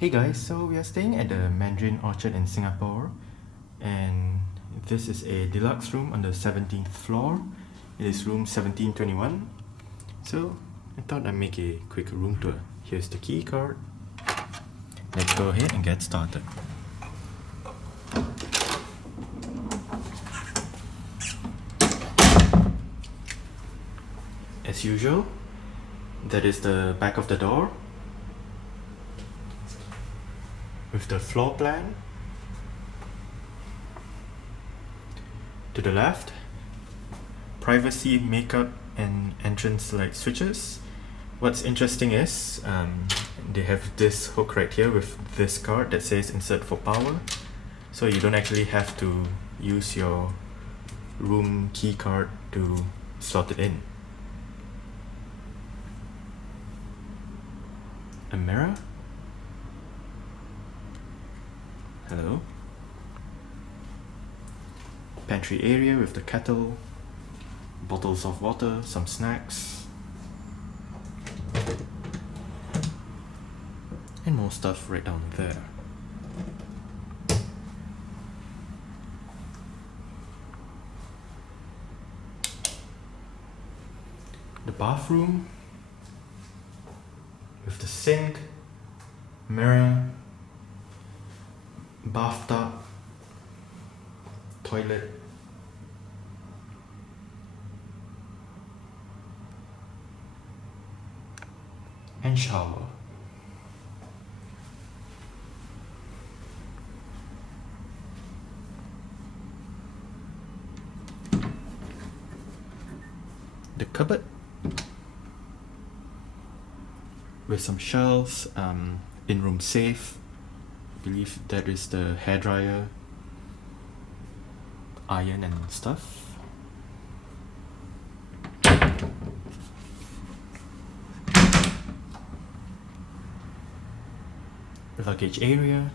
Hey guys, so we are staying at the Mandarin Orchard in Singapore, and this is a deluxe room on the 17th floor. It is room 1721. So I thought I'd make a quick room tour. Here's the key card. Let's go ahead and get started. As usual, that is the back of the door with the floor plan. To the left, privacy, makeup and entrance light switches. What's interesting is they have this hook right here with this card that says insert for power, so you don't actually have to use your room key card to slot it in. A mirror. Hello. Pantry area with the kettle, bottles of water, some snacks, and more stuff right down there. The bathroom with the sink, mirror, bathtub, toilet, and shower. The cupboard with some shelves, in-room safe. I believe that is the hairdryer, iron and stuff. Luggage area,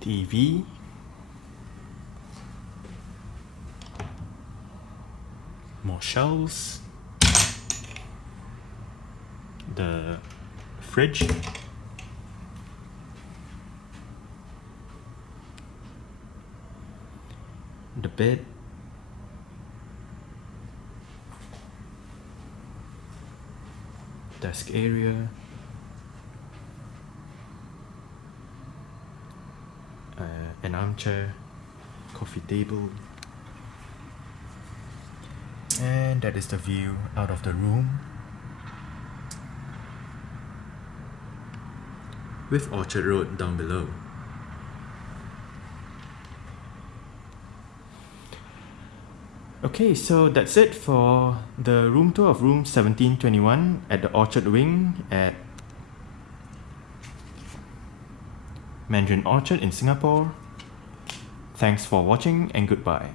TV, more shelves, the fridge, the bed, desk area, an armchair, coffee table, and that is the view out of the room with Orchard Road down below. Okay, so that's it for the room tour of room 1721 at the Orchard Wing at Mandarin Orchard in Singapore. Thanks for watching and goodbye.